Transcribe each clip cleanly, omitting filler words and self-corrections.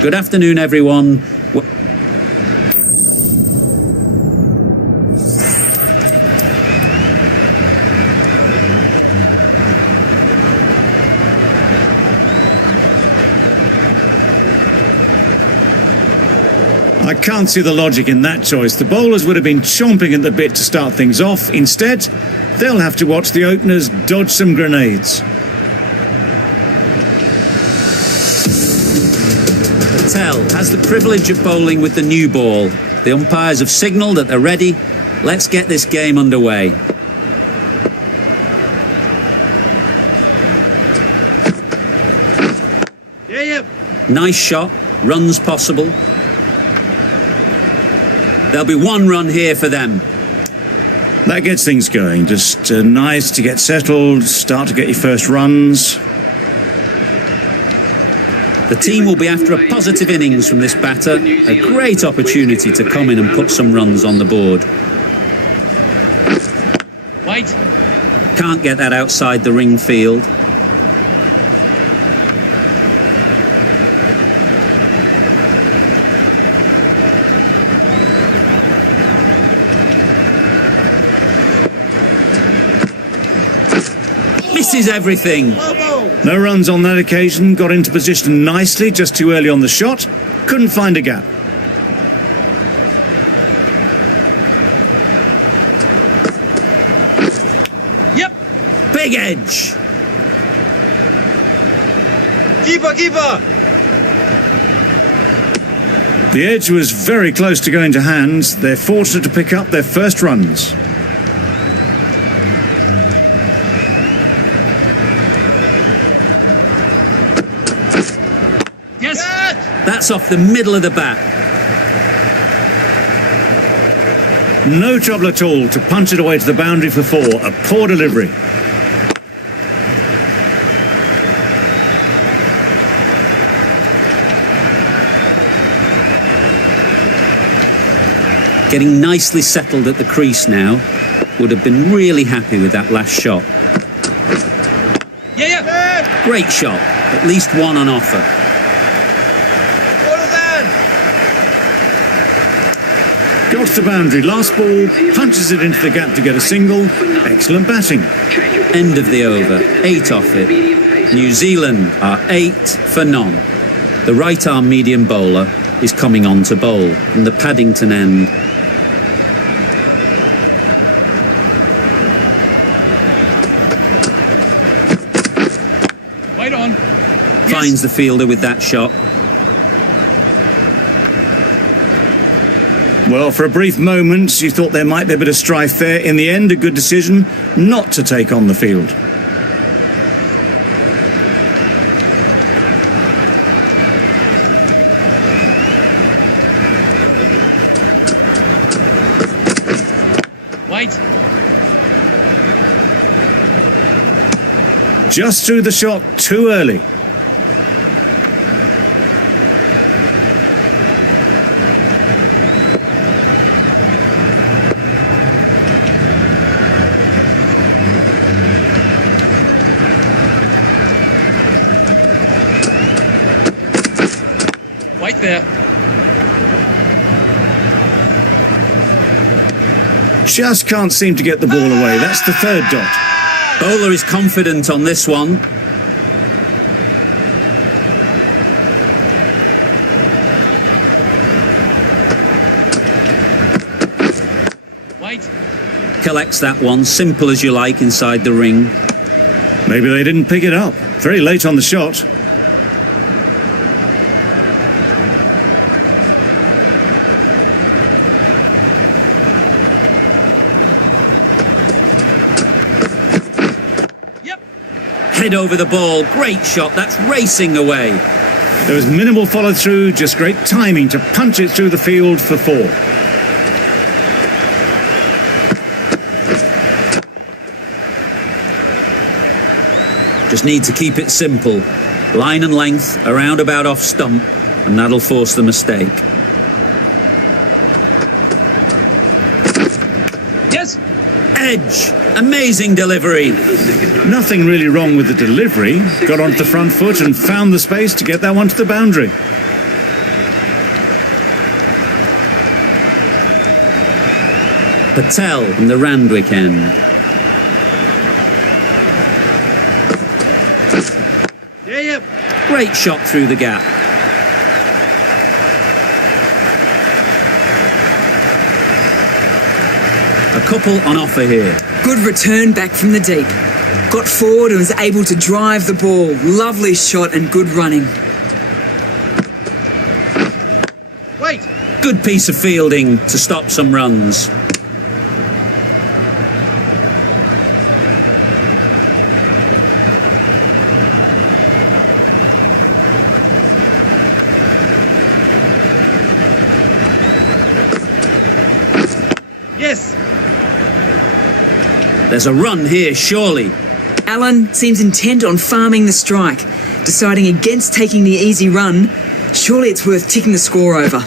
Good afternoon, everyone. I can't see the logic in that choice. The bowlers would have been chomping at the bit to start things off. Instead, they'll have to watch the openers dodge some grenades. Patel has the privilege of bowling with the new ball. The umpires have signalled that they're ready. Let's get this game underway. Nice shot, runs possible. There'll be one run here for them. That gets things going. Just nice to get settled, start to get your first runs. The team will be after a positive innings from this batter. A great opportunity to come in and put some runs on the board. Wait. Can't get that outside the ring field. Misses everything. No runs on that occasion. Got into position nicely, just too early on the shot. Couldn't find a gap. Yep. Big edge. Keeper. The edge was very close to going to hands. They're fortunate to pick up their first runs. Yes. That's off the middle of the bat. No trouble at all to punch it away to the boundary for 4. A poor delivery. Getting nicely settled at the crease now. Would have been really happy with that last shot. Yeah. Great shot. At least one on offer. Got to the boundary. Last ball. Punches it into the gap to get a single. Excellent batting. End of the over. 8 off it. New Zealand are 8 for none. The right arm medium bowler is coming on to bowl from the Paddington end. Wait on. Finds the fielder with that shot. Well, for a brief moment, you thought there might be a bit of strife there. In the end, a good decision not to take on the field. Wait. Just threw the shot too early. Wait there. Just can't seem to get the ball away. That's the 3rd dot. Bowler is confident on this one. Wait. Collects that one, simple as you like, inside the ring. Maybe they didn't pick it up. Very late on the shot. Head over the ball. Great shot. That's racing away. There was minimal follow through, just great timing to punch it through the field for 4. Just need to keep it simple. Line and length, around about off stump, and that'll force the mistake. Yes. Edge. Amazing delivery. Nothing really wrong with the delivery. Got onto the front foot and found the space to get that one to the boundary. Patel from the Randwick end. Yeah. Great shot through the gap. A couple on offer here. Good return back from the deep. Got forward and was able to drive the ball. Lovely shot and good running. Wait. Good piece of fielding to stop some runs. Yes. There's a run here, surely. Allen seems intent on farming the strike, deciding against taking the easy run. Surely it's worth ticking the score over.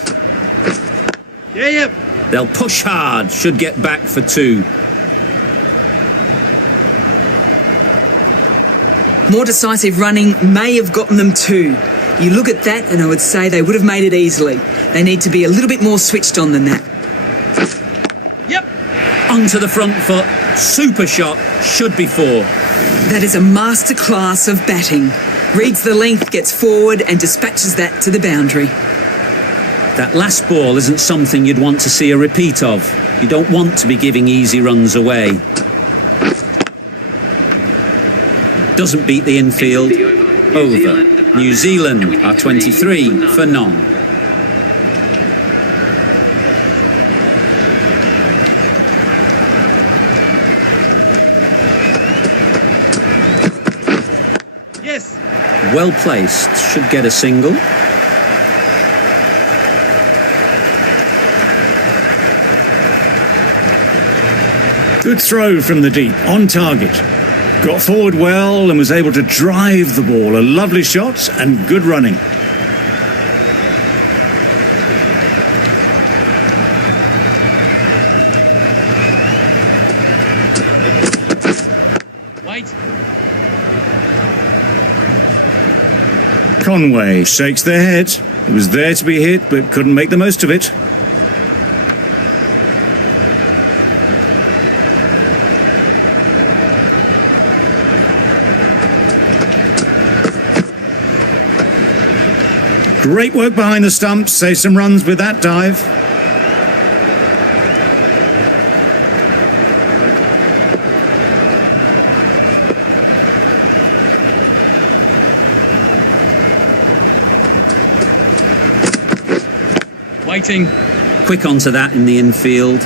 Yeah. They'll push hard, should get back for 2. More decisive running may have gotten them 2. You look at that and I would say they would have made it easily. They need to be a little bit more switched on than that. Yep. Onto the front foot. Super shot. Should be 4. That is a masterclass of batting. Reads the length, gets forward and dispatches that to the boundary. That last ball isn't something you'd want to see a repeat of. You don't want to be giving easy runs away. Doesn't beat the infield. Over. New Zealand are 23 for none. Yes. Well placed. Should get a single. Good throw from the deep, on target. Got forward well and was able to drive the ball. A lovely shot and good running. Wait. Conway shakes their head. It was there to be hit, but couldn't make the most of it. Great work behind the stumps. Save some runs with that dive. Waiting. Quick onto that in the infield.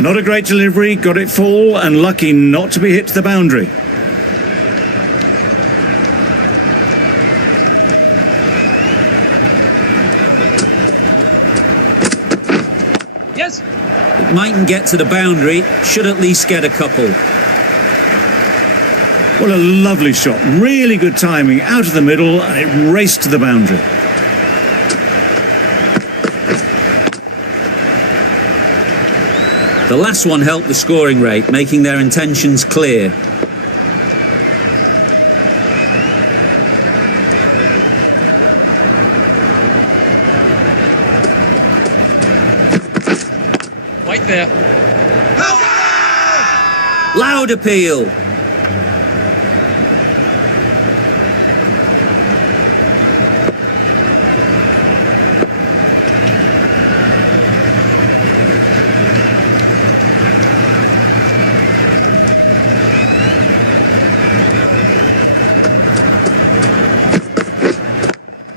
Not a great delivery. Got it full and lucky not to be hit to the boundary. Yes. It mightn't get to the boundary. Should at least get a couple. Well, a lovely shot. Really good timing. Out of the middle and it raced to the boundary. The last one helped the scoring rate, making their intentions clear. Wait there. Loud appeal.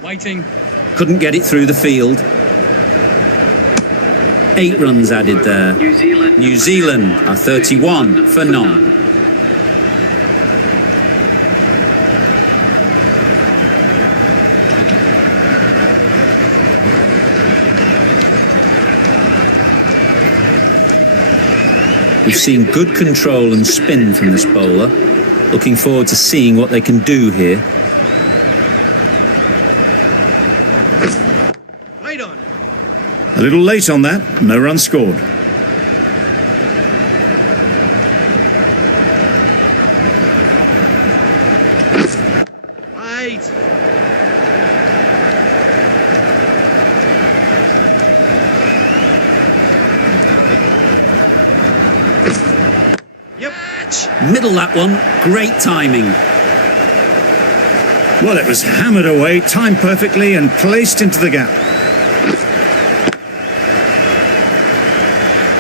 Waiting. Couldn't get it through the field. 8 runs added there. New Zealand are 31 for none. We've seen good control and spin from this bowler. Looking forward to seeing what they can do here. Wait on. A little late on that. No run scored. Wait. Middle that one. Great timing. Well, it was hammered away, timed perfectly and placed into the gap.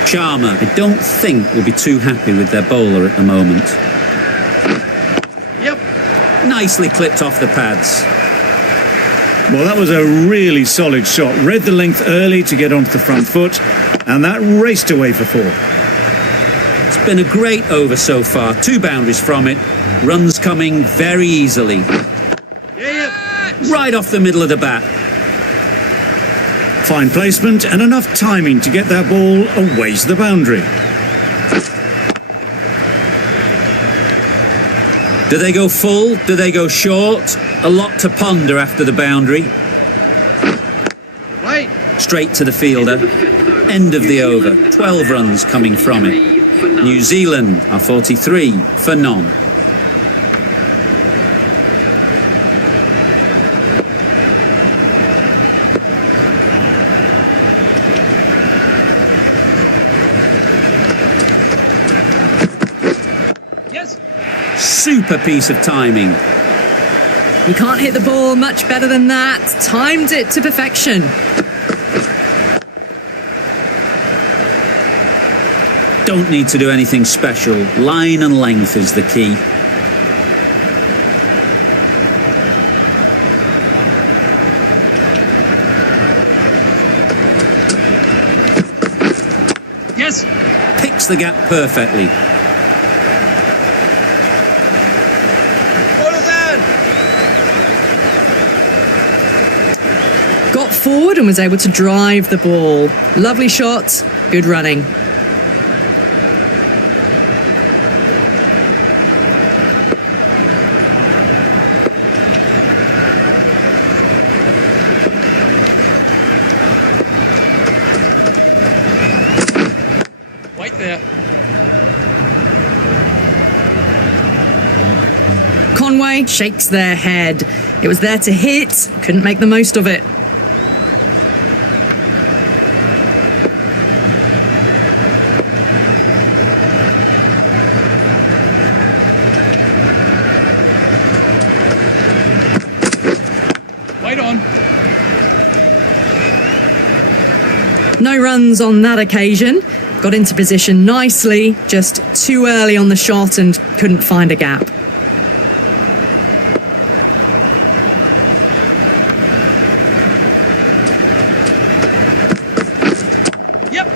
Charmer, I don't think, will be too happy with their bowler at the moment. Yep. Nicely clipped off the pads. Well, that was a really solid shot. Read the length early to get onto the front foot, and that raced away for 4. It's been a great over so far. 2 boundaries from it. Runs coming very easily. Yeah. Right off the middle of the bat. Fine placement and enough timing to get that ball away to the boundary. Do they go full? Do they go short? A lot to ponder after the boundary. Wait. Straight to the fielder. End of the over. 12 runs coming from it. New Zealand are 43 for none. Yes. Super piece of timing. You can't hit the ball much better than that. Timed it to perfection. Don't need to do anything special. Line and length is the key. Yes. Picks the gap perfectly. Hold it down. Got forward and was able to drive the ball. Lovely shot, good running. Wait there. Conway shakes their head. It was there to hit, couldn't make the most of it. Wait on. No runs on that occasion. Got into position nicely, just too early on the shot and couldn't find a gap. Yep.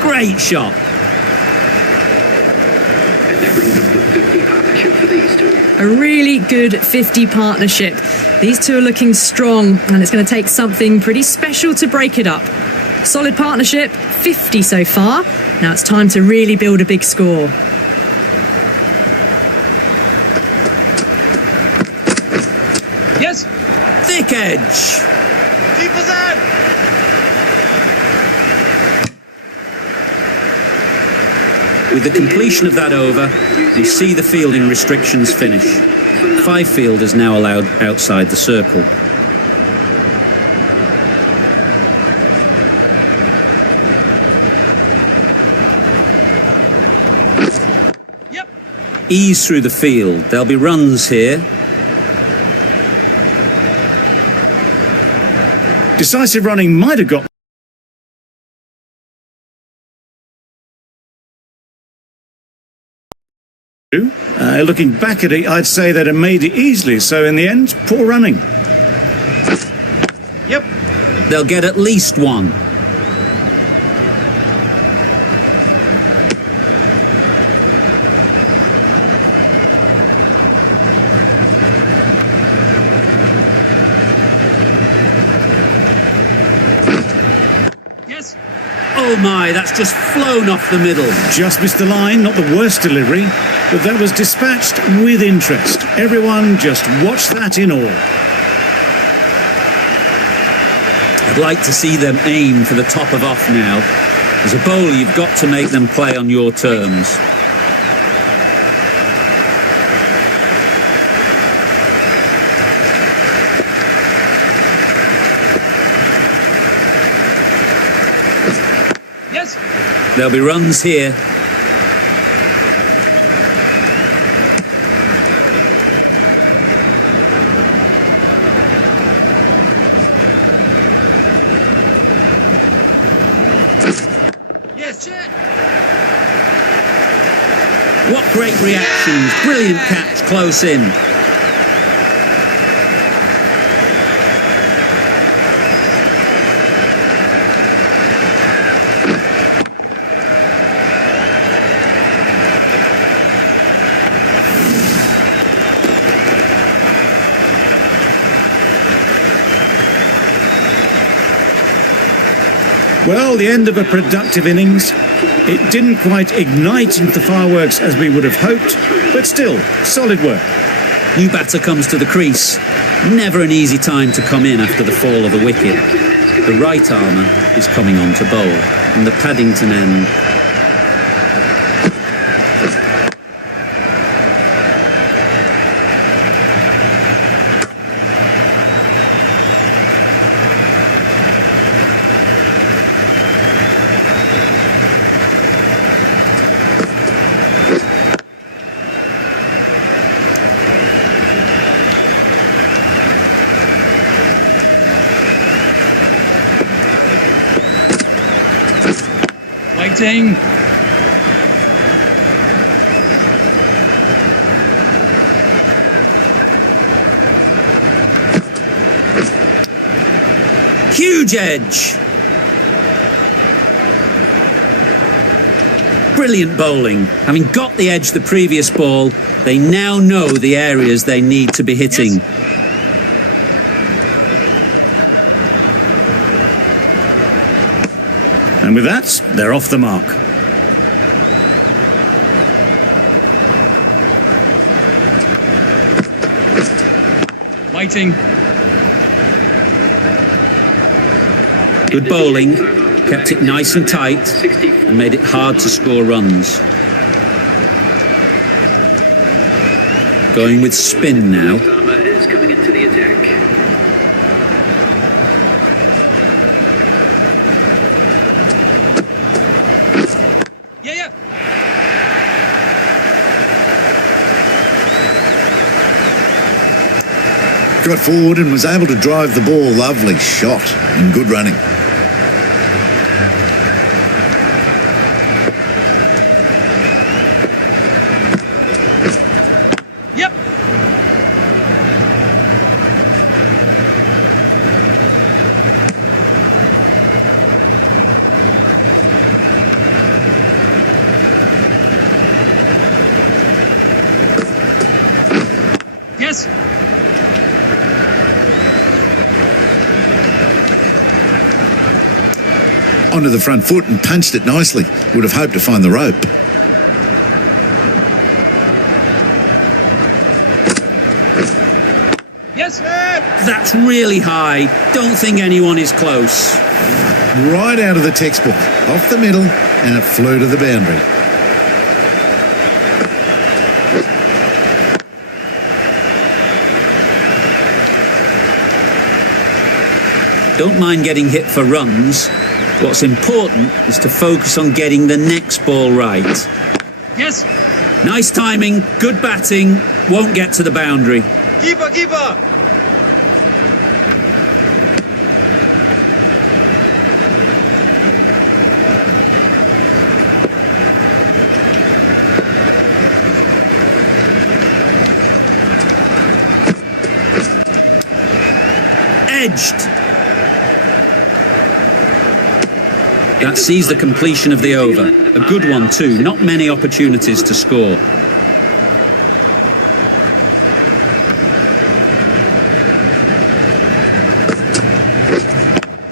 Great shot. A really good 50 partnership. These two are looking strong and it's going to take something pretty special to break it up. Solid partnership, 50 so far. Now it's time to really build a big score. Yes. Thick edge. Keep us out. With the completion of that over, we see the fielding restrictions finish. 5 fielders now allowed outside the circle. Yep. Ease through the field. There'll be runs here. Decisive running might have got looking back at it, I'd say they'd have made it easily. So in the end, poor running. Yep. They'll get at least 1. Yes. Oh my, that's just flown off the middle. Just missed the line, not the worst delivery, but that was dispatched with interest. Everyone just watched that in awe. I'd like to see them aim for the top of off now. As a bowler, you've got to make them play on your terms. Yes. There'll be runs here. What great reactions. Brilliant catch close in. Well, the end of a productive innings. It didn't quite ignite into the fireworks as we would have hoped, but still, solid work. New batter comes to the crease. Never an easy time to come in after the fall of a wicket. The right armour is coming on to bowl, and the Paddington end. Waiting. Huge edge. Brilliant bowling. Having got the edge the previous ball, they now know the areas they need to be hitting. Yes. And with that, they're off the mark. Waiting. Good bowling, kept it nice and tight, and made it hard to score runs. Going with spin now. Is coming into the attack. Yeah. Got forward and was able to drive the ball. Lovely shot and good running. Yep. Yes. Onto the front foot and punched it nicely. Would have hoped to find the rope. Yes. That's really high. Don't think anyone is close. Right out of the textbook. Off the middle and it flew to the boundary. Don't mind getting hit for runs. What's important is to focus on getting the next ball right. Yes. Nice timing, good batting, won't get to the boundary. Keeper. Edged. That sees the completion of the over. A good one too, not many opportunities to score.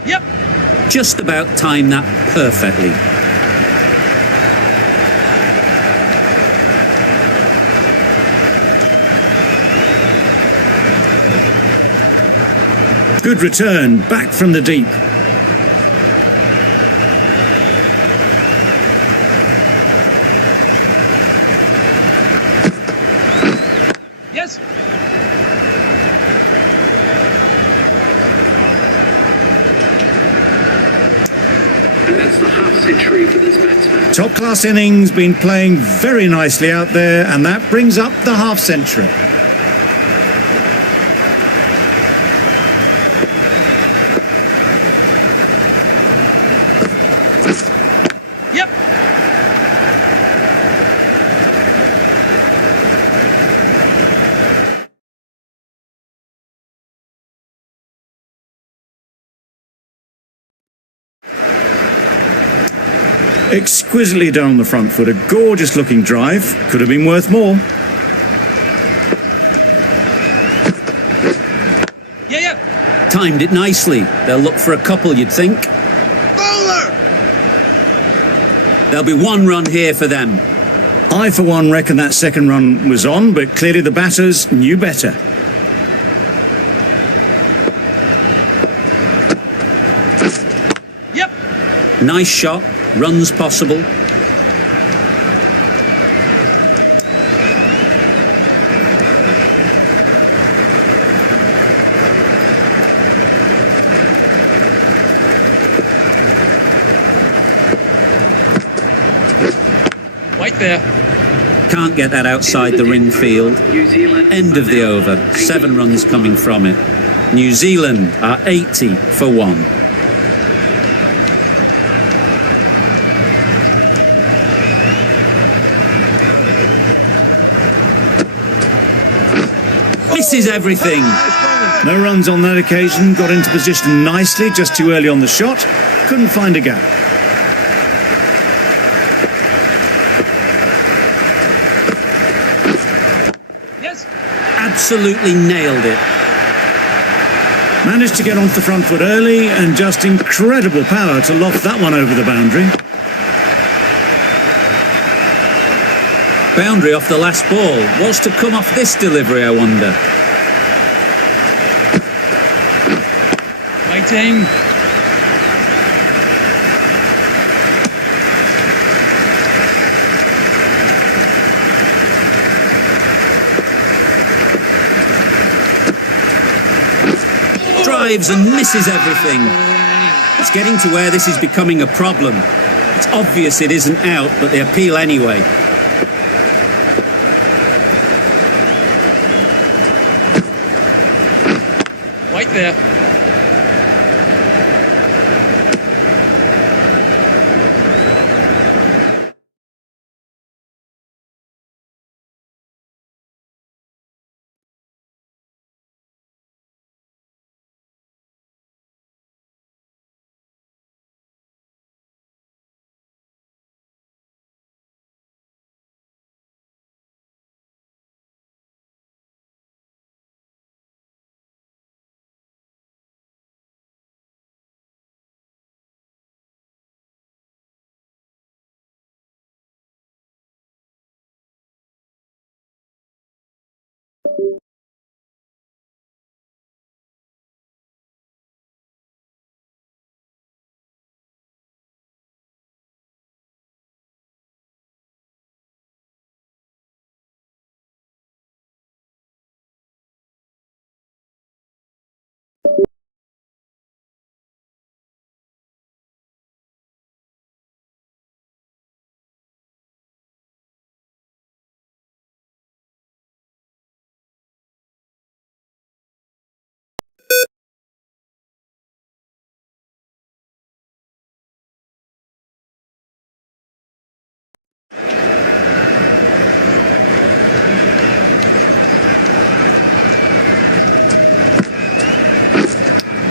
Yep. Just about timed that perfectly. Good return, back from the deep. Yes. And that's the half century for this batsman. Top class innings, been playing very nicely out there, and that brings up the half century. Yep. Exquisitely done on the front foot. A gorgeous looking drive. Could have been worth more. Yeah. Timed it nicely. They'll look for a couple, you'd think. Bowler! There'll be one run here for them. I, for one, reckon that second run was on, but clearly the batters knew better. Yep. Nice shot. Runs possible. Right there. Can't get that outside the ring field. New Zealand End of the over. 7 runs coming from it. New Zealand are 80 for 1. Misses everything. No runs on that occasion. Got into position nicely, just too early on the shot. Couldn't find a gap. Yes. Absolutely nailed it. Managed to get onto the front foot early and just incredible power to loft that one over the boundary. Boundary off the last ball. What's to come off this delivery, I wonder? Waiting. Drives and misses everything. It's getting to where this is becoming a problem. It's obvious it isn't out, but they appeal anyway. Right there.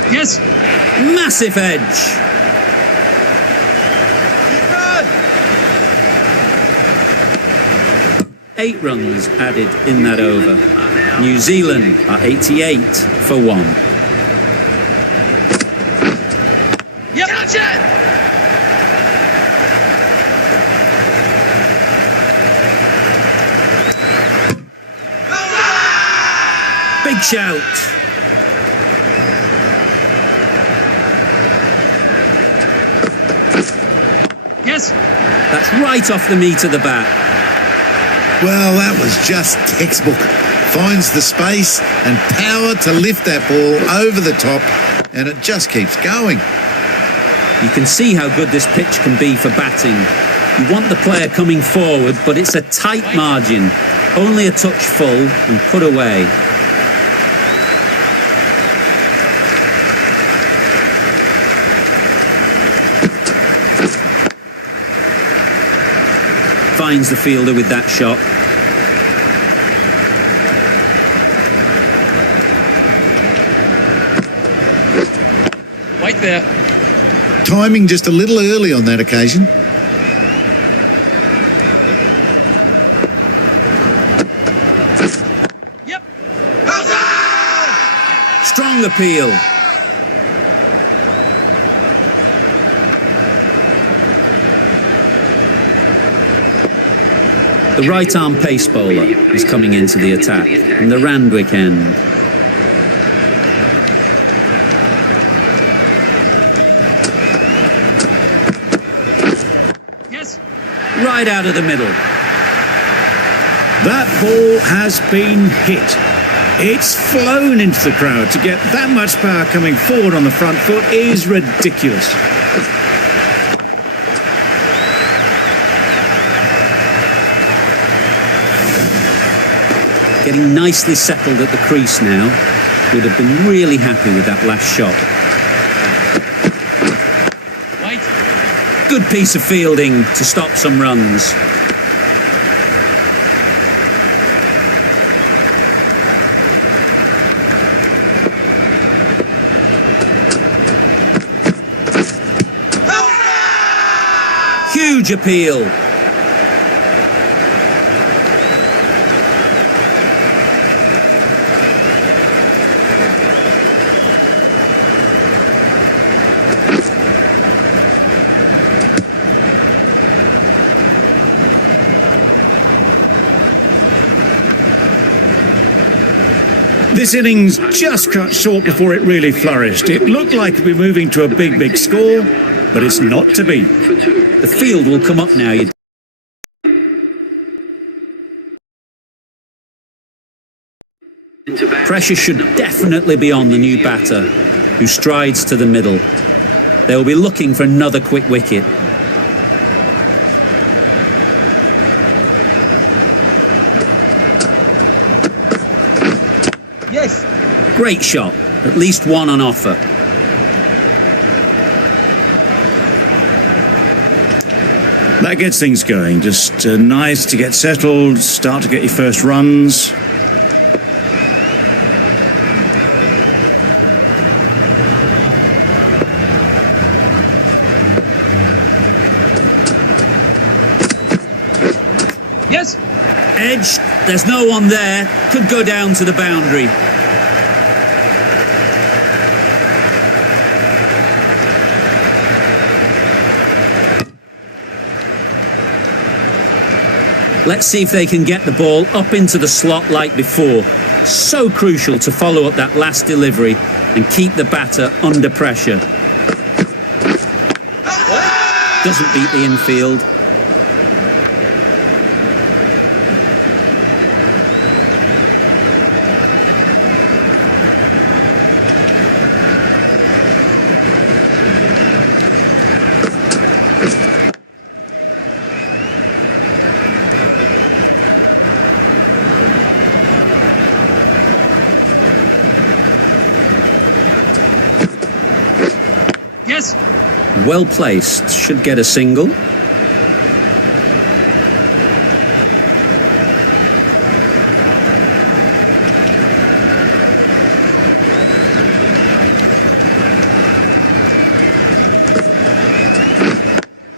Yes. Massive edge. Keep on. 8 runs added in that over. New Zealand are 88 for 1. Yep. Catch it. Big shout. Yes. That's right off the meat of the bat. Well, that was just textbook. Finds the space and power to lift that ball over the top, and it just keeps going. You can see how good this pitch can be for batting. You want the player coming forward, but it's a tight margin. Only a touch full and put away. Finds the fielder with that shot. Right there. Timing just a little early on that occasion. appeal. The right-arm pace bowler is coming into the attack from the Randwick end. Yes. Right out of the middle. That ball has been hit. It's flown into the crowd. To get that much power coming forward on the front foot is ridiculous. Getting nicely settled at the crease now. Would have been really happy with that last shot. White. Good piece of fielding to stop some runs. Huge appeal. This innings just cut short before it really flourished. It looked like it'd be moving to a big score, but it's not to be. The field will come up now. Pressure should definitely be on the new batter, who strides to the middle. They'll be looking for another quick wicket. Yes. Great shot, at least one on offer. That gets things going. Just nice to get settled, start to get your first runs. Yes. Edge, there's no one there. Could go down to the boundary. Let's see if they can get the ball up into the slot like before. So crucial to follow up that last delivery and keep the batter under pressure. Doesn't beat the infield. Yes. Well placed, should get a single.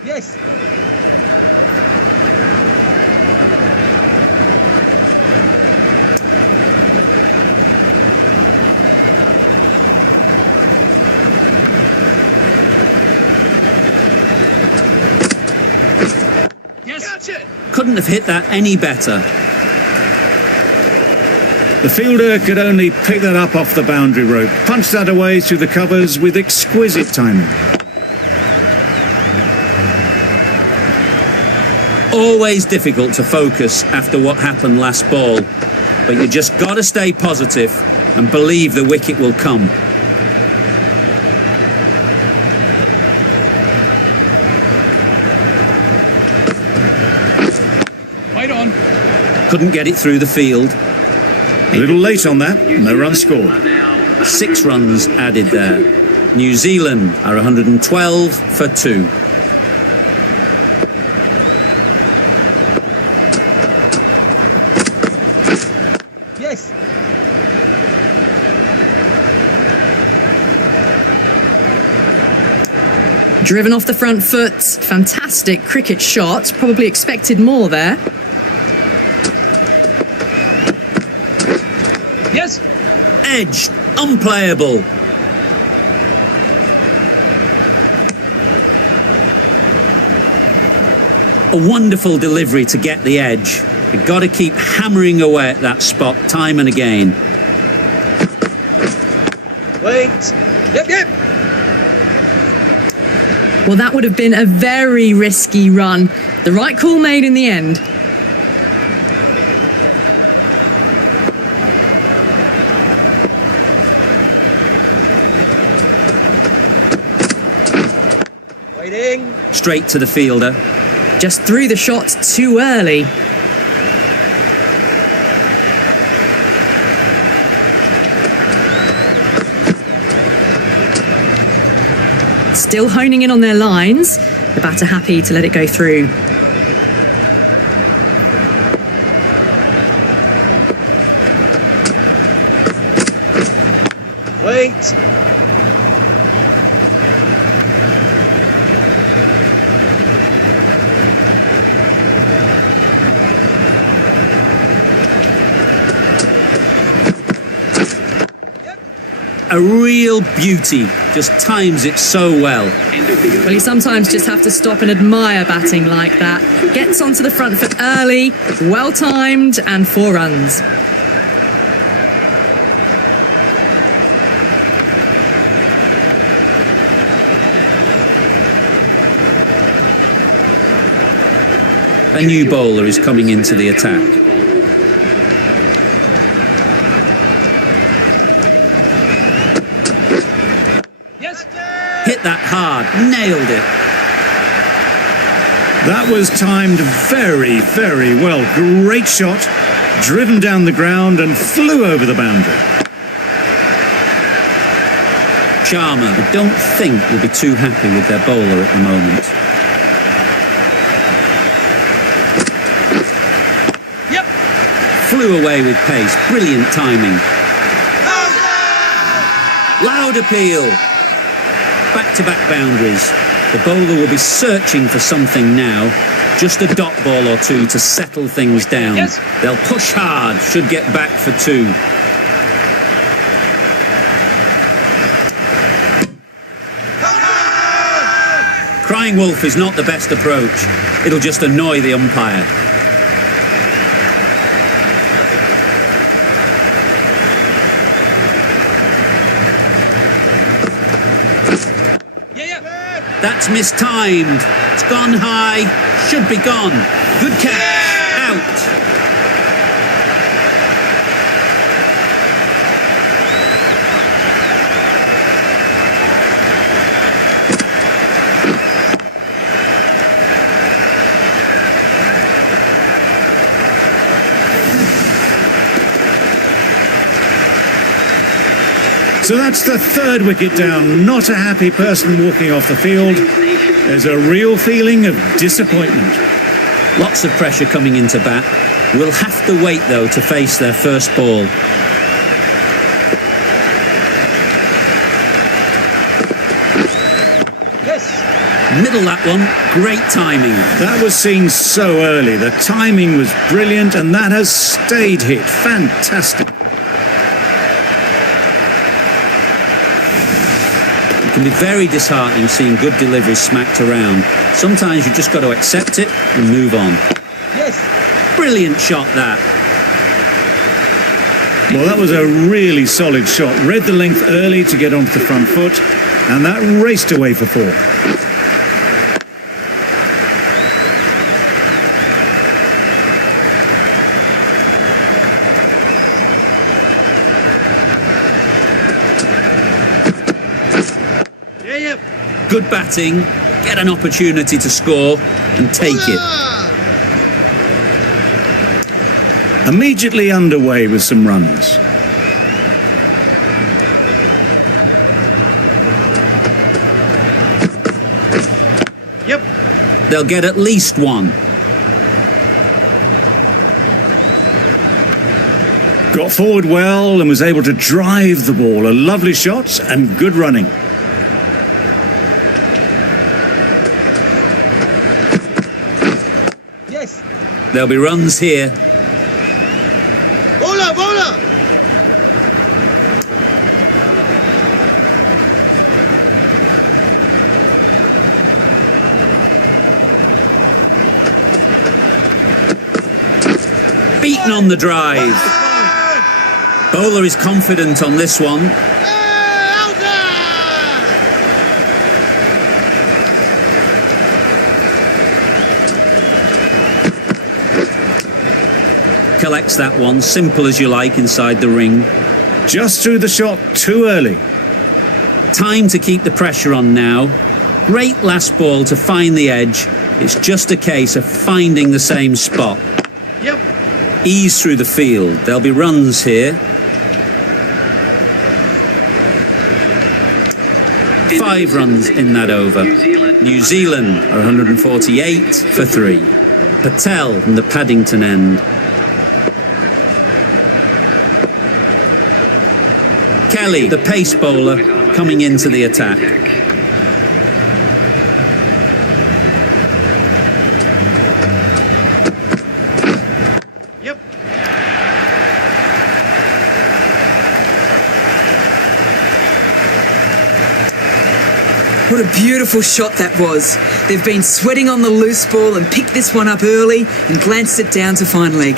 Yes. Couldn't have hit that any better. The fielder could only pick that up off the boundary rope, punch that away through the covers with exquisite timing. Always difficult to focus after what happened last ball, but you just got to stay positive and believe the wicket will come. Right on. Couldn't get it through the field. A little late on that, no run scored. 6 runs added there. New Zealand are 112 for 2. Yes. Driven off the front foot. Fantastic cricket shot. Probably expected more there. Yes. Edged unplayable. A wonderful delivery to get the edge. You've got to keep hammering away at that spot time and again. Wait. Yep. Well, that would have been a very risky run. The right call made in the end. Waiting. Straight to the fielder. Just threw the shots too early. Still honing in on their lines. The batter happy to let it go through. Wait. A real beauty. Just times it so well. Well, you sometimes just have to stop and admire batting like that. Gets onto the front foot early, well timed, and 4 runs. A new bowler is coming into the attack. Hit that hard, nailed it. That was timed very, very well. Great shot, driven down the ground and flew over the boundary. Sharma, I don't think, will be too happy with their bowler at the moment. Yep. Flew away with pace, brilliant timing. Loud appeal. Back-to-back boundaries. The bowler will be searching for something now. Just a dot ball or two to settle things down. Yes. They'll push hard, should get back for 2. Crying wolf is not the best approach. It'll just annoy the umpire. That's mistimed. It's gone high. Should be gone. Good catch. Out. So that's the 3rd wicket down. Not a happy person walking off the field. There's a real feeling of disappointment. Lots of pressure coming into bat. We'll have to wait, though, to face their first ball. Yes. Middle that one. Great timing. That was seen so early. The timing was brilliant and that has stayed hit. Fantastic. It can be very disheartening seeing good deliveries smacked around. Sometimes you just got to accept it and move on. Yes. Brilliant shot, that. Well, that was a really solid shot. Read the length early to get onto the front foot, and that raced away for 4. Good batting, get an opportunity to score and take it. Immediately underway with some runs. Yep. They'll get at least 1. Got forward well and was able to drive the ball. A lovely shot and good running. Yes. There'll be runs here. Bowler, bowler. Beaten on the drive. Bowler is confident on this one. Collects that one, simple as you like, inside the ring. Just threw the shot too early. Time to keep the pressure on now. Great last ball to find the edge. It's just a case of finding the same spot. Yep. Ease through the field. There'll be runs here. 5 runs in that over. New Zealand are 148 for 3. Patel from the Paddington end. Kelly, the pace bowler, coming into the attack. Yep. What a beautiful shot that was. They've been sweating on the loose ball and picked this one up early and glanced it down to fine leg.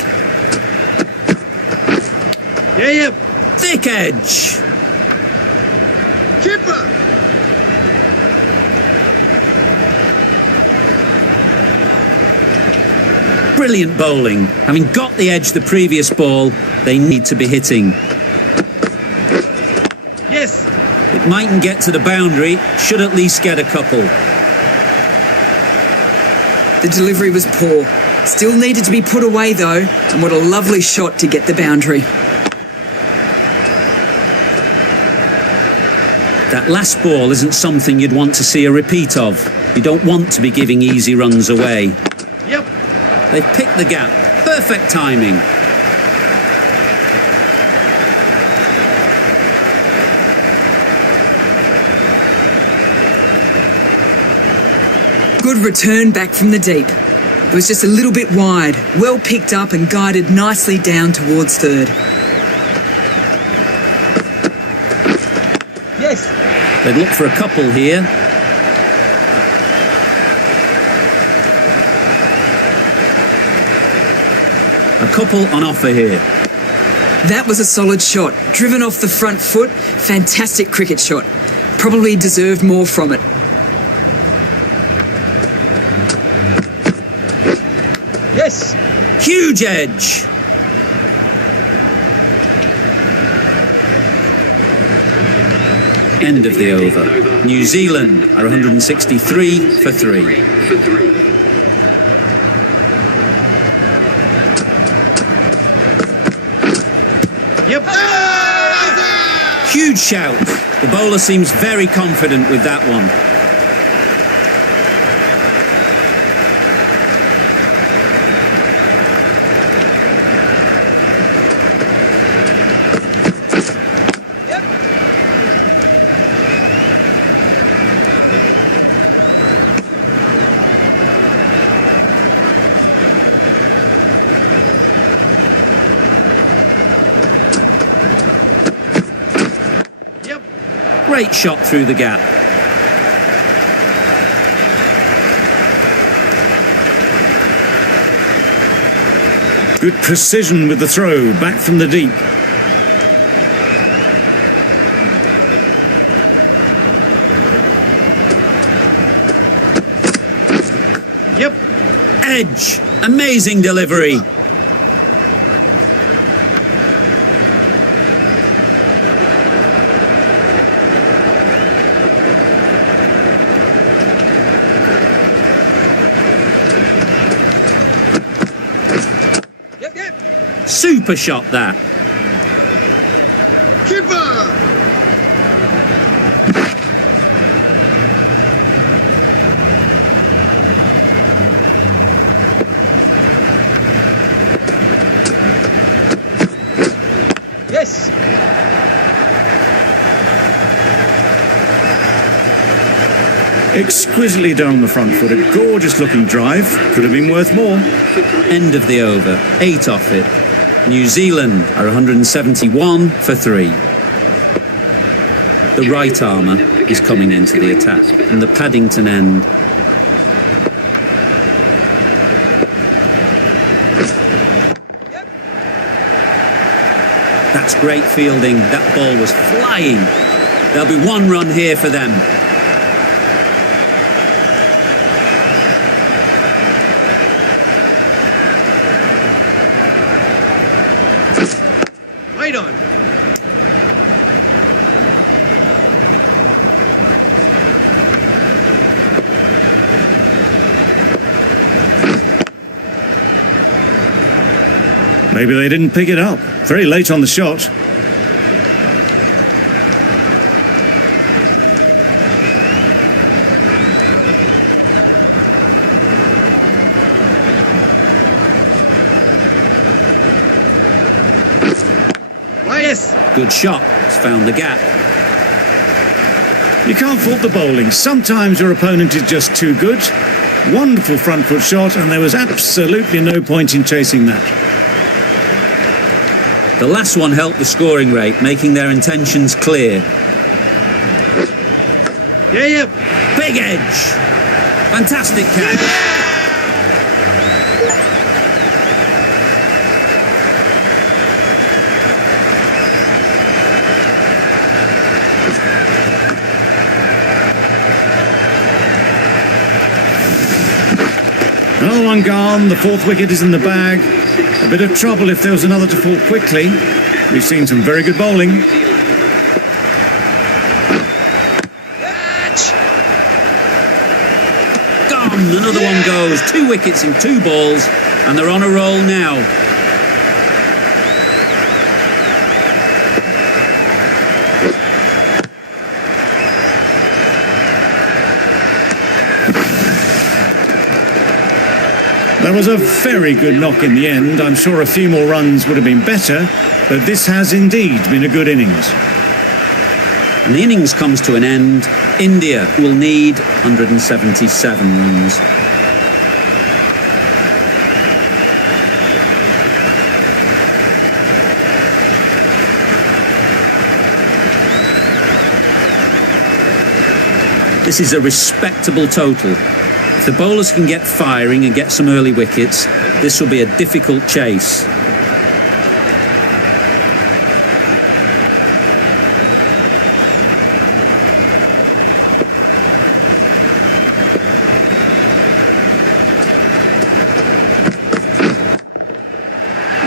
Yeah, yep. Thick edge. Chipper. Brilliant bowling. Having got the edge the previous ball, they need to be hitting. Yes. It mightn't get to the boundary, should at least get a couple. The delivery was poor. Still needed to be put away though, and what a lovely shot to get the boundary. That last ball isn't something you'd want to see a repeat of. You don't want to be giving easy runs away. Yep. They've picked the gap. Perfect timing. Good return back from the deep. It was just a little bit wide, well picked up and guided nicely down towards third. Yes. They'd look for a couple here. A couple on offer here. That was a solid shot, driven off the front foot. Fantastic cricket shot. Probably deserved more from it. Yes. Huge edge. End of the over. New Zealand are 163 for 3. Yep. Huge shout. The bowler seems very confident with that one. Great shot through the gap. Good precision with the throw, back from the deep. Yep. Edge. Amazing delivery. Super shot that. Keeper. Yes. Exquisitely down the front foot. A gorgeous looking drive. Could have been worth more. End of the over. 8 off it. New Zealand are 171 for 3. The right armour is coming into the attack from the Paddington end. That's great fielding. That ball was flying. There'll be one run here for them. Wait on. Maybe they didn't pick it up. Very late on the shot. Yes. Good shot. It's found the gap. You can't fault the bowling. Sometimes your opponent is just too good. Wonderful front foot shot, and there was absolutely no point in chasing that. The last one helped the scoring rate, making their intentions clear. Yeah. Big edge. Fantastic catch. Another one gone. The fourth wicket is in the bag. A bit of trouble if there was another to fall quickly. We've seen some very good bowling. Gone. Another one goes. 2 wickets in 2 balls, and they're on a roll now. That was a very good knock in the end. I'm sure a few more runs would have been better, but this has indeed been a good innings. And the innings comes to an end. India will need 177 runs. This is a respectable total. If the bowlers can get firing and get some early wickets, this will be a difficult chase.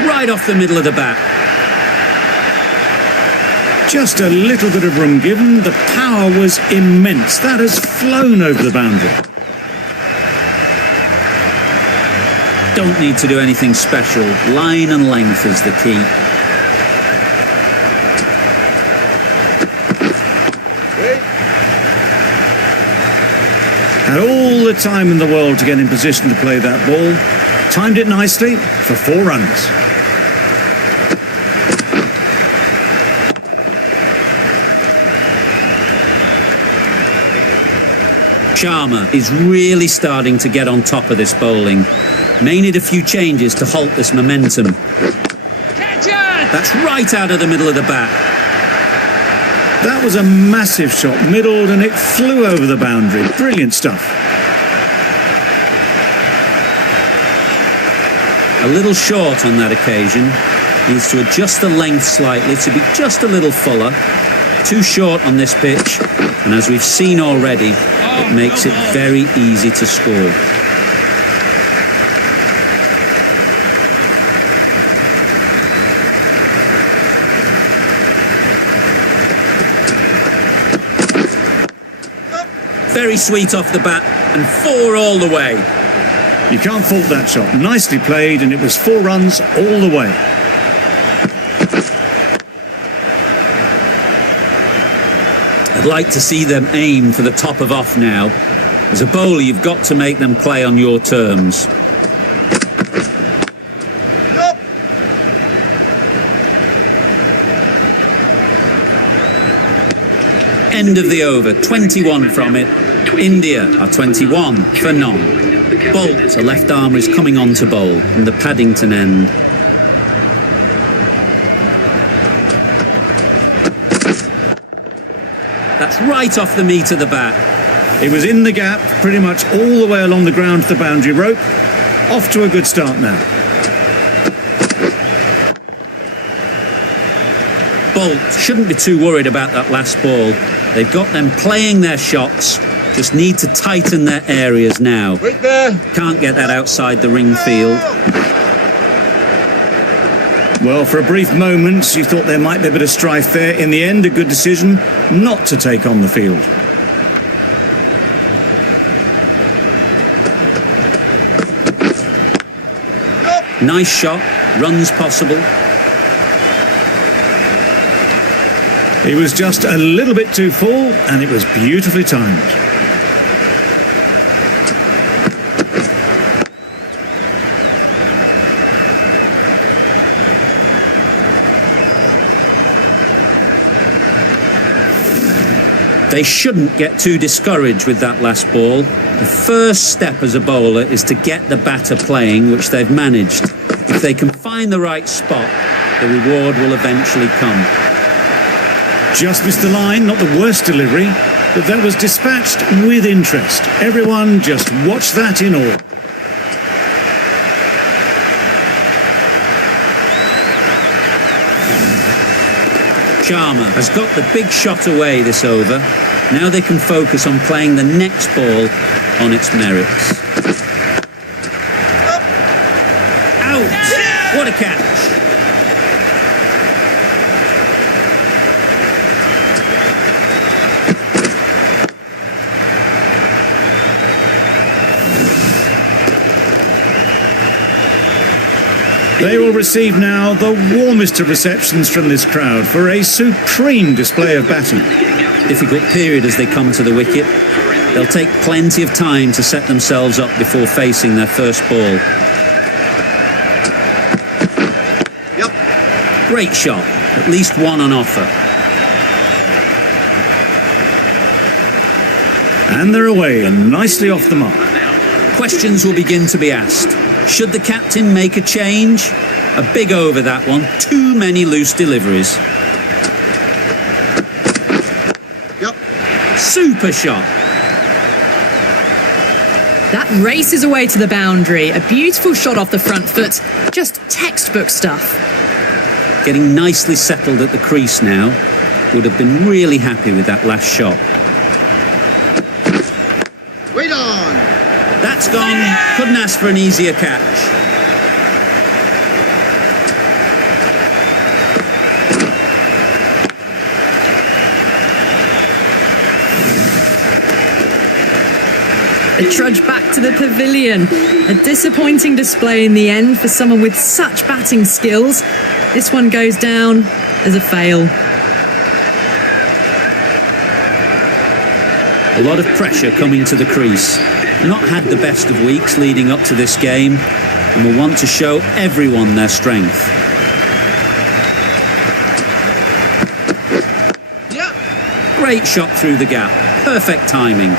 Right off the middle of the bat. Just a little bit of room given. The power was immense. That has flown over the boundary. Don't need to do anything special. Line and length is the key. Had all the time in the world to get in position to play that ball. Timed it nicely for 4 runs. Sharma is really starting to get on top of this bowling. May need a few changes to halt this momentum. Catch it! That's right out of the middle of the bat. That was a massive shot, middled, and it flew over the boundary. Brilliant stuff. A little short on that occasion. Needs to adjust the length slightly to be just a little fuller. Too short on this pitch, and as we've seen already, it makes it very easy to score. Very sweet off the bat, and 4 all the way. You can't fault that shot. Nicely played, and it was 4 runs all the way. I'd like to see them aim for the top of off now. As a bowler, you've got to make them play on your terms. Nope. End of the over, 21 from it. India are 21 for none. Bolt, a left armer, is coming on to bowl from the Paddington end. That's right off the meat of the bat. It was in the gap, pretty much all the way along the ground to the boundary rope. Off to a good start now. Bolt shouldn't be too worried about that last ball. They've got them playing their shots, just need to tighten their areas now. Wait there. Can't get that outside the ring field. Well, for a brief moment, you thought there might be a bit of strife there. In the end, a good decision not to take on the field. Nice shot, runs possible. He was just a little bit too full, and it was beautifully timed. They shouldn't get too discouraged with that last ball. The first step as a bowler is to get the batter playing, which they've managed. If they can find the right spot, the reward will eventually come. Just missed the line, not the worst delivery, but that was dispatched with interest. Everyone just watch that in awe. Sharma has got the big shot away this over. Now they can focus on playing the next ball on its merits. Out! What a catch! They will receive now the warmest of receptions from this crowd for a supreme display of batting. Difficult period as they come to the wicket. They'll take plenty of time to set themselves up before facing their first ball. Yep. Great shot, at least one on offer. And they're away and nicely off the mark. Questions will begin to be asked. Should the captain make a change? A big over that one. Too many loose deliveries. Yep. Super shot. That races away to the boundary. A beautiful shot off the front foot. Just textbook stuff. Getting nicely settled at the crease now. Would have been really happy with that last shot. Wait on. That's gone. Couldn't ask for an easier catch. They trudge back to the pavilion. A disappointing display in the end for someone with such batting skills. This one goes down as a fail. A lot of pressure coming to the crease. Not had the best of weeks leading up to this game and will want to show everyone their strength. Yep. Great shot through the gap. Perfect timing.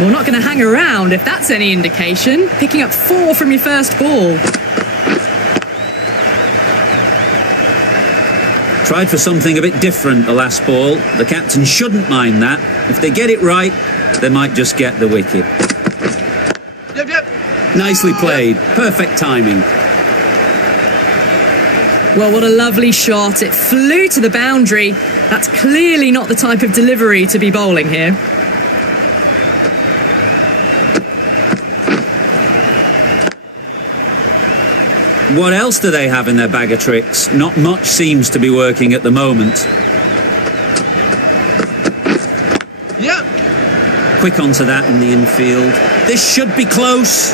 Well, not going to hang around if that's any indication. Picking up 4 from your first ball. Tried for something a bit different the last ball. The captain shouldn't mind that. If they get it right, they might just get the wicket. Yep, yep. Nicely played. Perfect timing. Well, what a lovely shot. It flew to the boundary. That's clearly not the type of delivery to be bowling here. What else do they have in their bag of tricks? Not much seems to be working at the moment. Yep. Quick onto that in the infield. This should be close.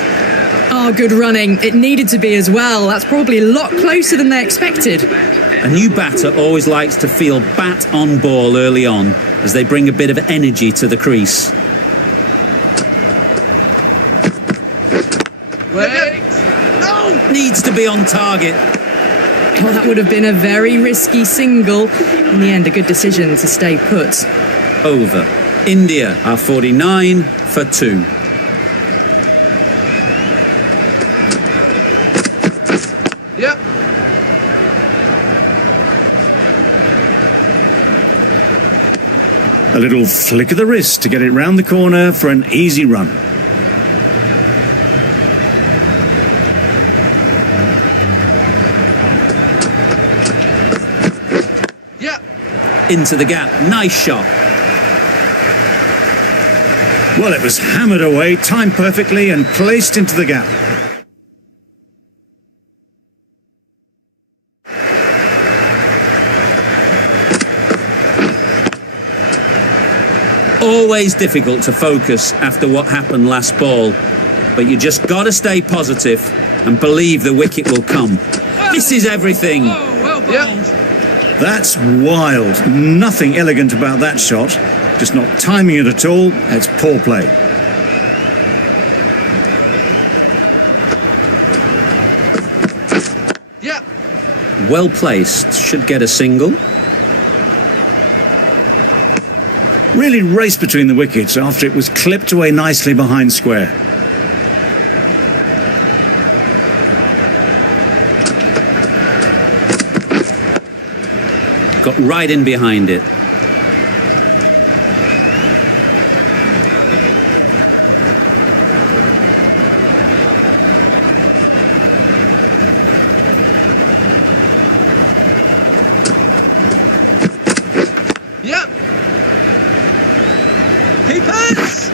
Oh, good running. It needed to be as well. That's probably a lot closer than they expected. A new batter always likes to feel bat on ball early on as they bring a bit of energy to the crease. Wait. No. Needs to be on target. Well, that would have been a very risky single. In the end, a good decision to stay put. Over. India are 49 for 2. Yep. A little flick of the wrist to get it round the corner for an easy run. into the gap. Nice shot. Well, it was hammered away, timed perfectly and placed into the gap. Always difficult to focus after what happened last ball, but you just got to stay positive and believe the wicket will come. This is everything. Oh, well bowled. That's wild. Nothing elegant about that shot. Just not timing it at all. It's poor play. Yeah. Well placed. Should get a single. Really raced between the wickets after it was clipped away nicely behind square. Got right in behind it. Yep. Keepers.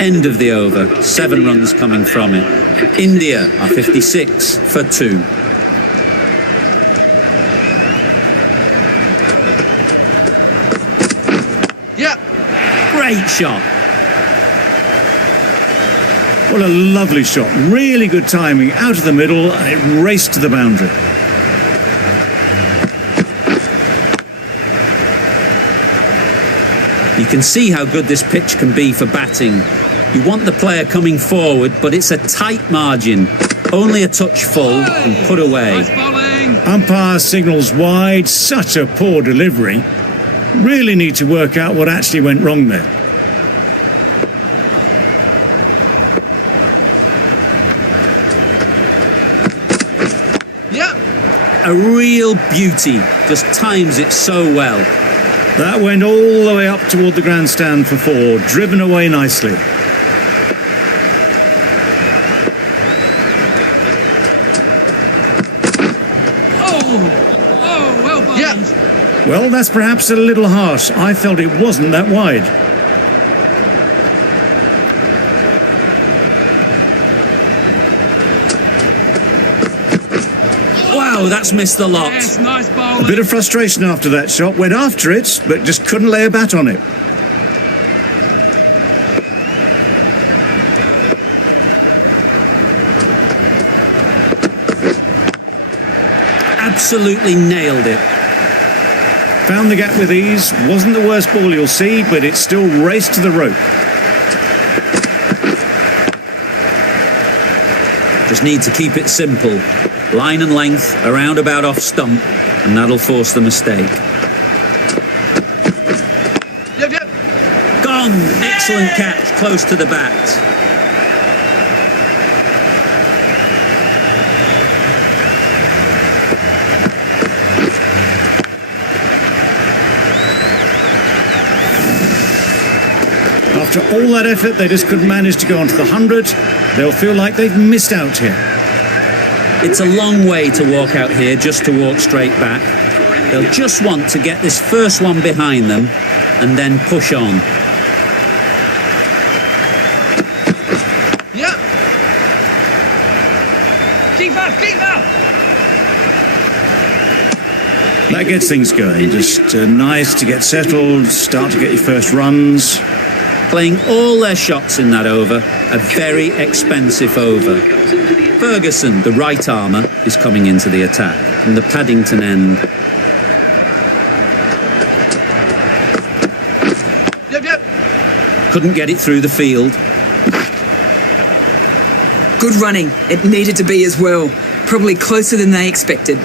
End of the over. 7 runs coming from it. India are 56 for 2. Yep. Great shot. What a lovely shot. Really good timing. Out of the middle and it raced to the boundary. You can see how good this pitch can be for batting. You want the player coming forward, but it's a tight margin. Only a touch full and put away. Nice bowling. Umpire signals wide. Such a poor delivery. Really need to work out what actually went wrong there. Yep. A real beauty. Just times it so well. That went all the way up toward the grandstand for 4, driven away nicely. Oh, well bowled. Yep. Well, that's perhaps a little harsh. I felt it wasn't that wide. Wow, that's missed the lot. Yes, nice bowling. A bit of frustration after that shot. Went after it, but just couldn't lay a bat on it. Absolutely nailed it. Found the gap with ease. Wasn't the worst ball you'll see, but it still raced to the rope. Just need to keep it simple. Line and length, around about off stump, and that'll force the mistake. Yep, yep. Gone! Excellent catch, close to the bat. After all that effort, they just couldn't manage to go onto the 100. They'll feel like they've missed out here. It's a long way to walk out here just to walk straight back. They'll just want to get this first one behind them and then push on. Yep. Keep up, keep up. That gets things going. Just nice to get settled, start to get your first runs. Playing all their shots in that over, a very expensive over. Ferguson, the right armour, is coming into the attack from the Paddington end. Yep, yep. Couldn't get it through the field. Good running. It needed to be as well. Probably closer than they expected.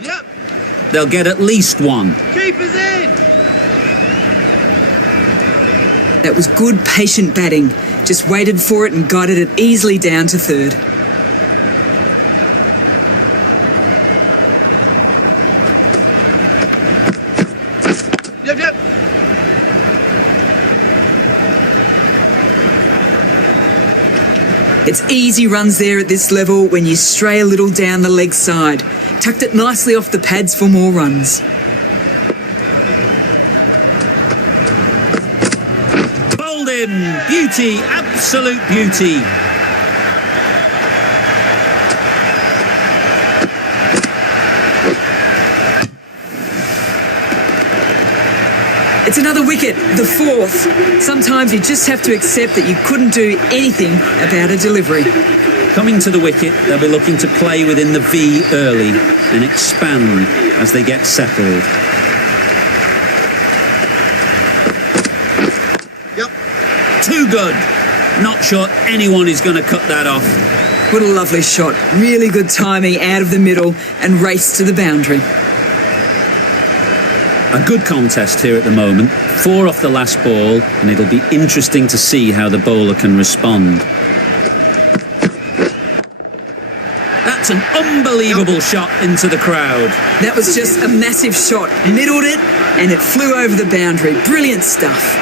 Yep. They'll get at least one. Keepers in. That was good, patient batting. Just waited for it and guided it easily down to third. Yep, yep. It's easy runs there at this level when you stray a little down the leg side. Tucked it nicely off the pads for more runs. Bowled in. Beauty. Absolute beauty. It's another wicket, the fourth. Sometimes you just have to accept that you couldn't do anything about a delivery. Coming to the wicket, they'll be looking to play within the V early and expand as they get settled. Yep. Too good. Not sure anyone is going to cut that off. What a lovely shot. Really good timing out of the middle and race to the boundary. A good contest here at the moment. 4 off the last ball, and it'll be interesting to see how the bowler can respond. That's an unbelievable shot into the crowd. That was just a massive shot. Middled it and it flew over the boundary. Brilliant stuff.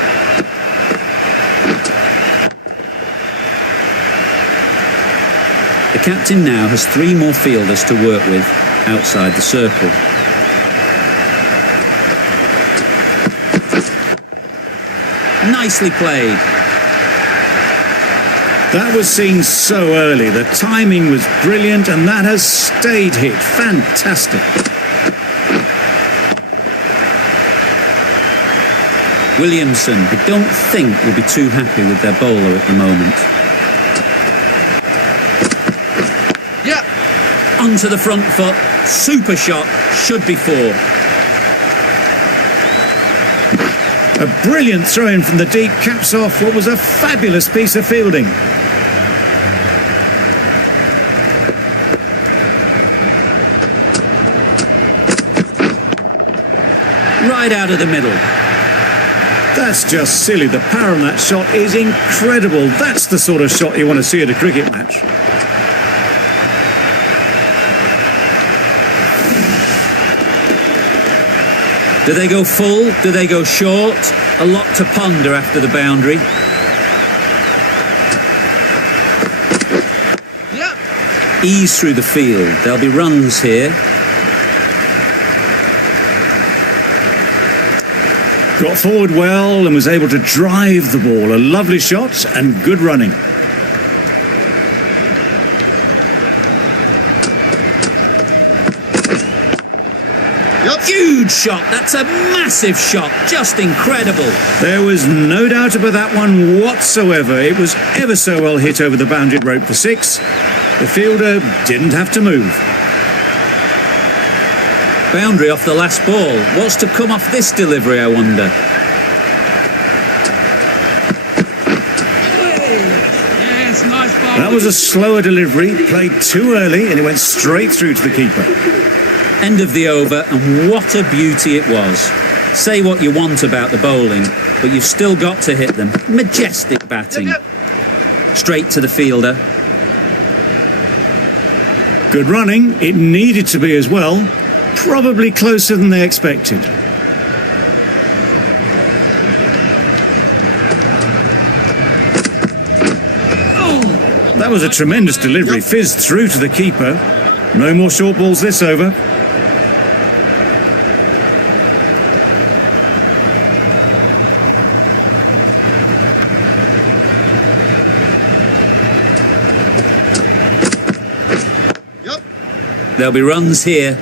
The captain now has 3 more fielders to work with outside the circle. Nicely played. That was seen so early. The timing was brilliant, and that has stayed hit. Fantastic. Williamson, I don't think, will be too happy with their bowler at the moment. Yep. Onto the front foot. Super shot. Should be 4. A brilliant throw-in from the deep caps off what was a fabulous piece of fielding. Right out of the middle. That's just silly. The power on that shot is incredible. That's the sort of shot you want to see at a cricket match. Do they go full? Do they go short? A lot to ponder after the boundary. Yep. Ease through the field. There'll be runs here. Got forward well and was able to drive the ball. A lovely shot and good running. Huge shot. That's a massive shot. Just incredible. There was no doubt about that one whatsoever. It was ever so well hit over the boundary rope for 6. The fielder didn't have to move. Boundary off the last ball. What's to come off this delivery, I wonder? Yes, nice ball. That was a slower delivery, played too early, and it went straight through to the keeper. End of the over, and what a beauty it was. Say what you want about the bowling, but you've still got to hit them. Majestic batting. Yep. Straight to the fielder. Good running. It needed to be as well. Probably closer than they expected. That was a tremendous delivery. Fizzed through to the keeper. No more short balls this over. There'll be runs here.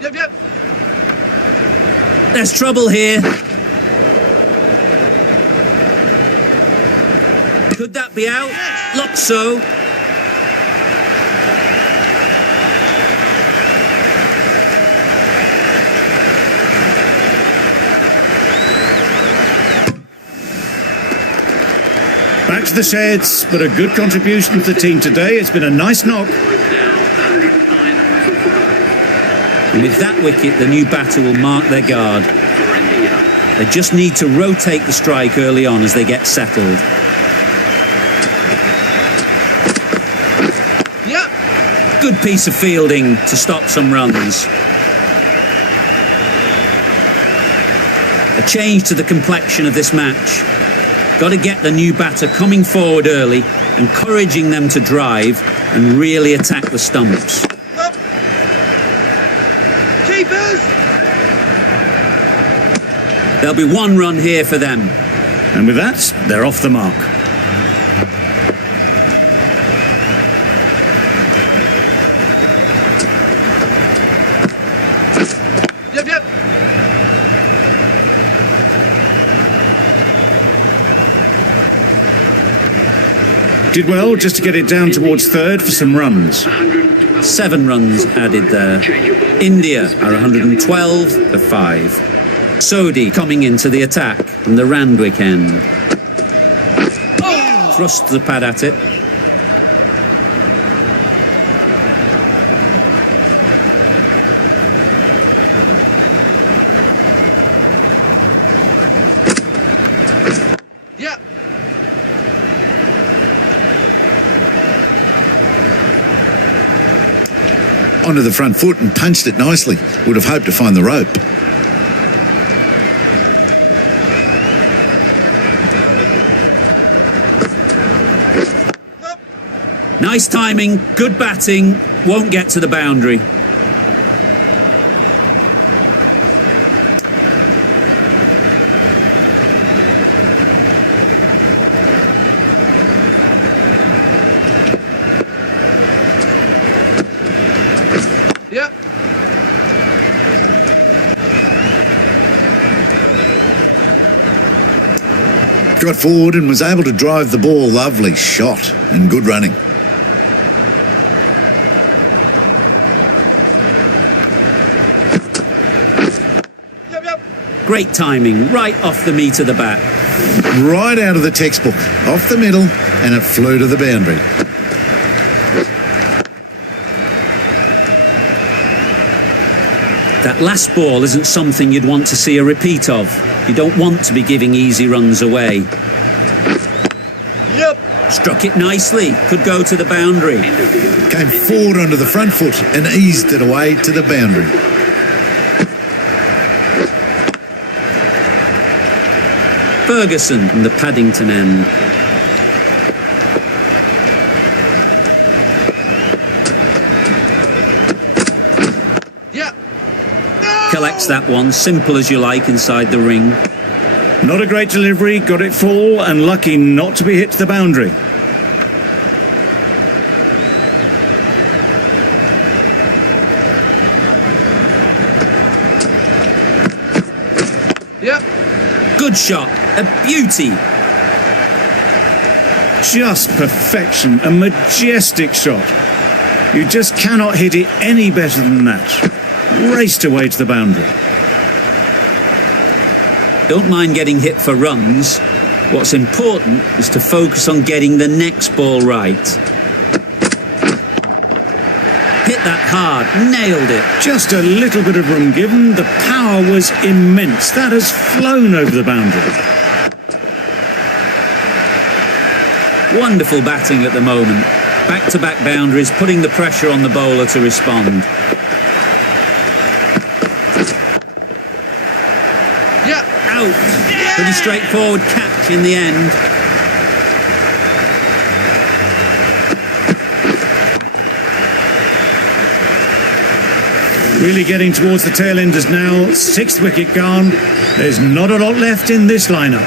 Yep, yep. There's trouble here. Could that be out? Looks so. Back to the sheds, but a good contribution to the team today. It's been a nice knock. And with that wicket, the new batter will mark their guard. They just need to rotate the strike early on as they get settled. Good piece of fielding to stop some runs. A change to the complexion of this match. Got to get the new batter coming forward early, encouraging them to drive and really attack the stumps. Keepers! There'll be one run here for them. And with that, they're off the mark. Yep, yep. Did well just to get it down towards third for some runs. 7 runs added there. India are 112 for 5. Sodhi coming into the attack from the Randwick end. Thrust the pad at it. Yep. Onto the front foot and punched it nicely. Would have hoped to find the rope. Nice timing, good batting, won't get to the boundary. Yep. Got forward and was able to drive the ball. Lovely shot and good running. Yep, yep. Great timing, right off the meat of the bat. Right out of the textbook. Off the middle and it flew to the boundary. That last ball isn't something you'd want to see a repeat of. You don't want to be giving easy runs away. Yep. Struck it nicely, could go to the boundary. Came forward onto the front foot and eased it away to the boundary. Ferguson from the Paddington end. Yep. Collects that one, simple as you like, inside the ring. Not a great delivery, got it full and lucky not to be hit to the boundary. Yep. Good shot, a beauty. Just perfection, a majestic shot. You just cannot hit it any better than that. Raced away to the boundary. Don't mind getting hit for runs. What's important is to focus on getting the next ball right. Hit that hard, nailed it. Just a little bit of room given. The power was immense. That has flown over the boundary. Wonderful batting at the moment. Back-to-back boundaries, putting the pressure on the bowler to respond. Yep. Out. Pretty straightforward catch in the end. Really getting towards the tail enders now. 6th wicket gone. There's not a lot left in this lineup.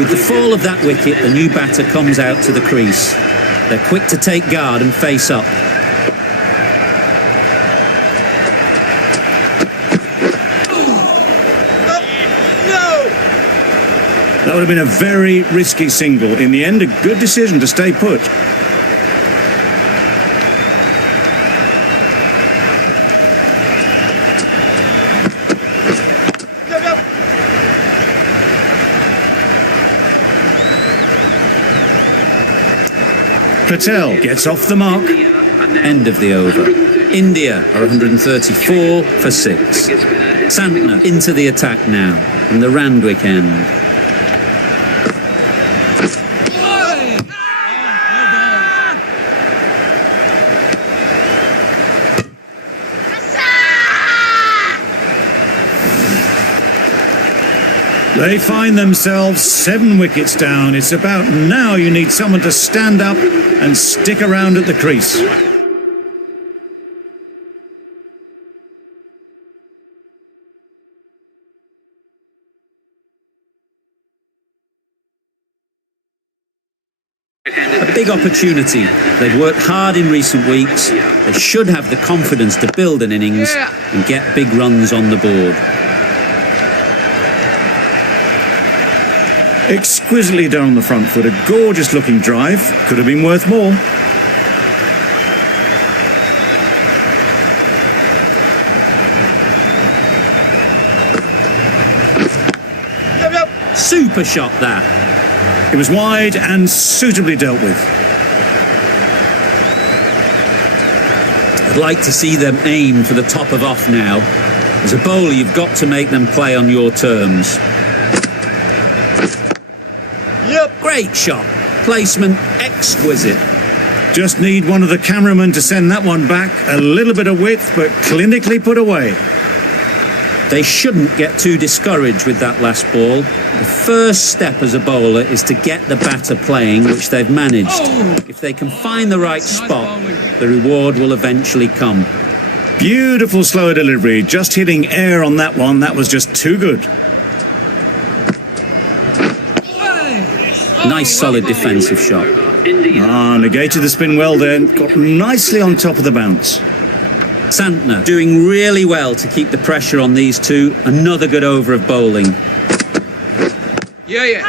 With the fall of that wicket, the new batter comes out to the crease. They're quick to take guard and face up. That would have been a very risky single. In the end, a good decision to stay put. Yep, yep. Patel gets off the mark. End of the over. India are 134 for 6. Santner into the attack now from the Randwick end. They find themselves 7 wickets down. It's about now you need someone to stand up and stick around at the crease. A big opportunity. They've worked hard in recent weeks. They should have the confidence to build an innings and get big runs on the board. Exquisitely done on the front foot. A gorgeous looking drive. Could have been worth more. Yep, yep. Super shot that. It was wide and suitably dealt with. I'd like to see them aim for the top of off now. As a bowler, you've got to make them play on your terms. Yep. Great shot. Placement exquisite. Just need one of the cameramen to send that one back. A little bit of width, but clinically put away. They shouldn't get too discouraged with that last ball. The first step as a bowler is to get the batter playing, which they've managed. If they can find the right spot, the reward will eventually come. Beautiful slower delivery. Just hitting air on that one. That was just too good. Nice solid defensive shot. Negated the spin well there. Got nicely on top of the bounce. Santner doing really well to keep the pressure on these two. Another good over of bowling. Yeah, yeah.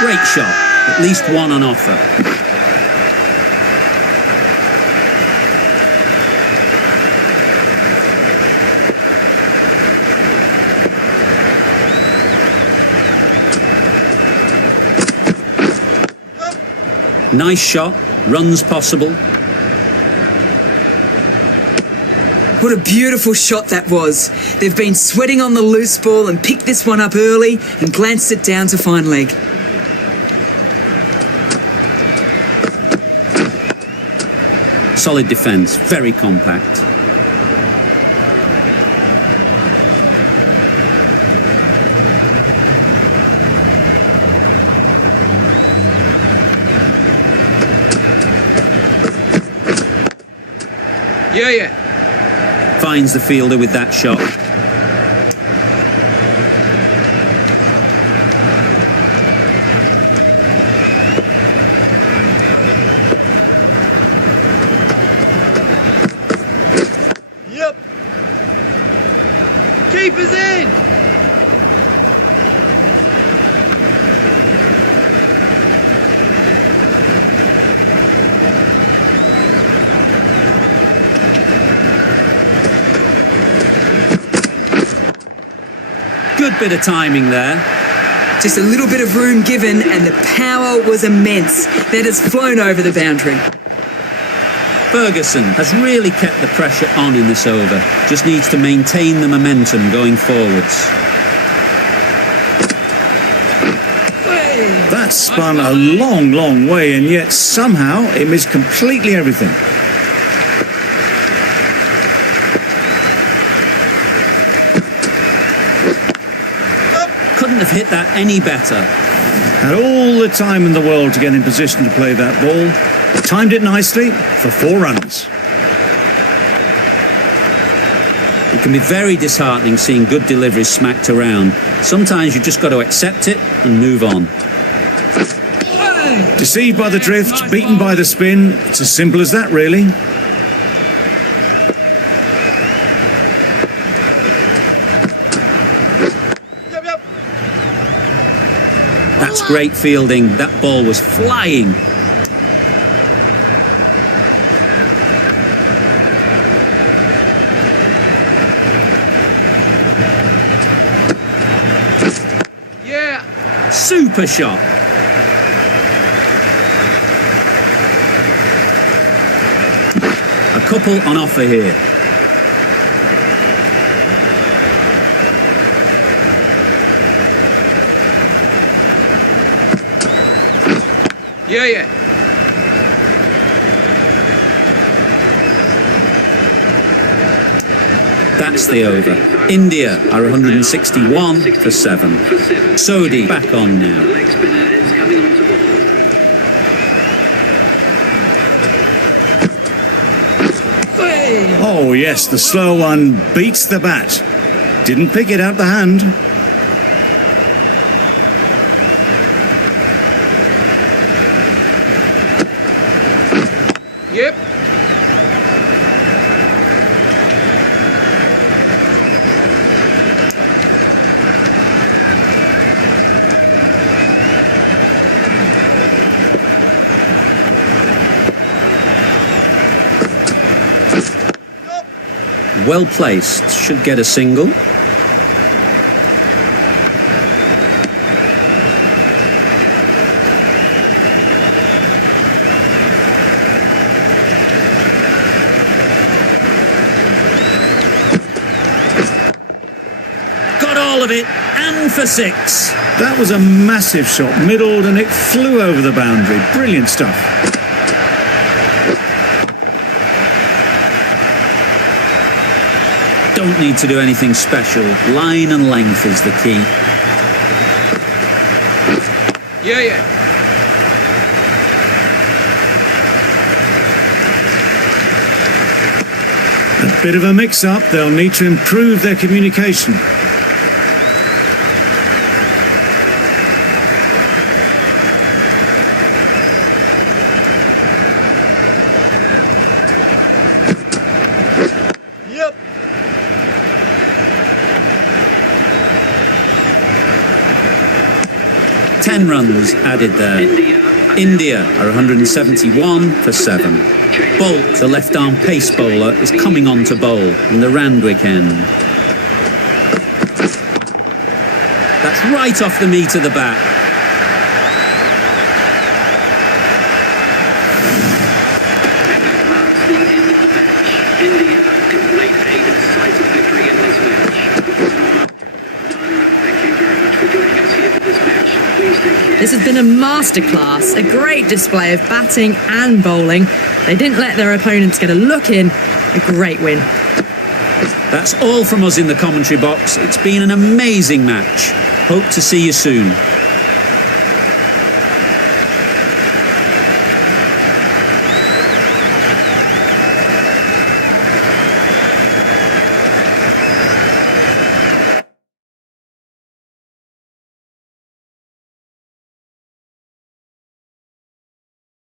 Great shot. At least one on offer. Nice shot. Runs possible. What a beautiful shot that was. They've been sweating on the loose ball and picked this one up early and glanced it down to fine leg. Solid defence. Very compact. Yeah, yeah. Finds the fielder with that shot. Yep. Keeper's in. Good bit of timing there. Just a little bit of room given and the power was immense. That has flown over the boundary. Ferguson has really kept the pressure on in this over. Just needs to maintain the momentum going forwards. That spun a long, long way, and yet somehow it missed completely everything. Couldn't have hit that any better. Had all the time in the world to get in position to play that ball. Timed it nicely for 4 runs. It can be very disheartening seeing good deliveries smacked around. Sometimes you've just got to accept it and move on. Deceived by the drift, beaten by the spin. It's as simple as that, really. Yep, yep. That's great fielding. That ball was flying. Yeah. Super shot. A couple on offer here. Yeah, yeah. That's the over. India are 161 for 7. Sodhi back on now. The leg spinner is coming on to ball. Oh, yes, the slow one beats the bat. Didn't pick it out the hand. Yep. Well placed. Should get a single. Got all of it, and for 6. That was a massive shot, middled, and it flew over the boundary. Brilliant stuff. Don't need to do anything special. Line and length is the key. Yeah, yeah. A bit of a mix-up. They'll need to improve their communication. Yep. Ten runs added there. India are 171 for 7. Bolt, the left-arm pace bowler, is coming on to bowl from the Randwick end. That's right off the meat of the bat. Marks the end of the match. India complete a decisive victory in this match. Thank you very much for joining us here for this match. Please take care. This has been a masterclass, a great display of batting and bowling. They didn't let their opponents get a look in. A great win. That's all from us in the commentary box. It's been an amazing match. Hope to see you soon.